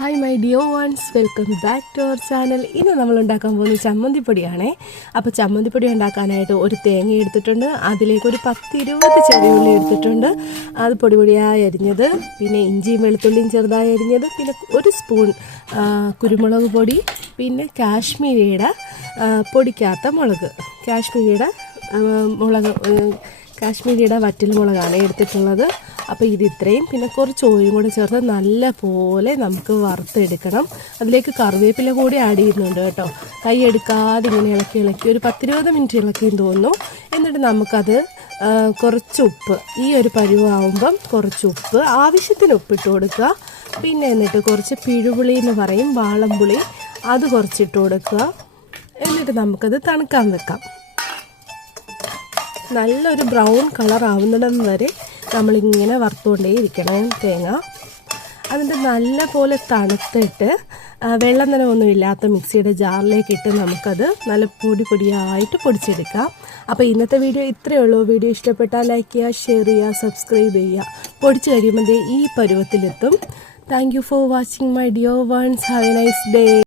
Hi my dear ones, welcome back to our channel. ഇന്ന് നമ്മൾ ഉണ്ടാക്കാൻ പോകുന്നത് ചമ്മന്തിപ്പൊടിയാണേ. അപ്പോൾ ചമ്മന്തിപ്പൊടി ഉണ്ടാക്കാനായിട്ട് ഒരു തേങ്ങ എടുത്തിട്ടുണ്ട്, അതിലേക്ക് ഒരു 10-20 ചെറിയ ഉള്ളി എടുത്തിട്ടുണ്ട്, അത് പൊടി പൊടിയായി അരിഞ്ഞത്, പിന്നെ ഇഞ്ചിയും വെളുത്തുള്ളിയും ചെറുതായി അരിഞ്ഞത്, പിന്നെ ഒരു സ്പൂൺ കുരുമുളക് പൊടി, പിന്നെ കാശ്മീരിയുടെ പൊടിക്കാത്ത മുളക്, കാശ്മീരിയുടെ വറ്റൽ മുളകാണ് എടുത്തിട്ടുള്ളത്. അപ്പോൾ ഇത് ഇത്രയും, പിന്നെ കുറച്ച് ഓയിലും കൂടെ ചേർത്ത് നല്ല പോലെ നമുക്ക് വറുത്തെടുക്കണം. അതിലേക്ക് കറിവേപ്പില കൂടി ആഡ് ചെയ്യുന്നുണ്ട് കേട്ടോ. കൈ എടുക്കാതെ ഇങ്ങനെ ഇളക്കി ഒരു 10-20 മിനിറ്റ് ഇളക്കിയെന്ന് തോന്നുന്നു. എന്നിട്ട് നമുക്കത് കുറച്ച് ഉപ്പ്, ഈ ഒരു പരുവാകുമ്പം കുറച്ച് ഉപ്പ്, ആവശ്യത്തിന് ഉപ്പിട്ട് കൊടുക്കുക. പിന്നെ എന്നിട്ട് കുറച്ച് പിഴുപുളി എന്ന് പറയും, വാളംപുളി, അത് കുറച്ചിട്ട് കൊടുക്കുക. എന്നിട്ട് നമുക്കത് തണുക്കാൻ വെക്കാം. നല്ലൊരു ബ്രൗൺ കളർ ആവുന്നിടം വരെ നമ്മളിങ്ങനെ വറുത്തുകൊണ്ടേ ഇരിക്കണം തേങ്ങ. അതിൻ്റെ നല്ല പോലെ തണുത്തിട്ട് വെള്ളം തന്നെ ഒന്നും ഇല്ലാത്ത മിക്സിയുടെ ജാറിലേക്ക് ഇട്ട് നമുക്കത് നല്ല പൊടിയായിട്ട് പൊടിച്ചെടുക്കാം. അപ്പോൾ ഇന്നത്തെ വീഡിയോ ഇത്രയേ ഉള്ളൂ. വീഡിയോ ഇഷ്ടപ്പെട്ടാൽ ലൈക്ക് ചെയ്യുക, ഷെയർ ചെയ്യുക, സബ്സ്ക്രൈബ് ചെയ്യുക. പൊടിച്ച് കഴിയുമ്പോൾ ഈ പരുവത്തിലെത്തും. Thank you for watching my dear ones. Have a nice day.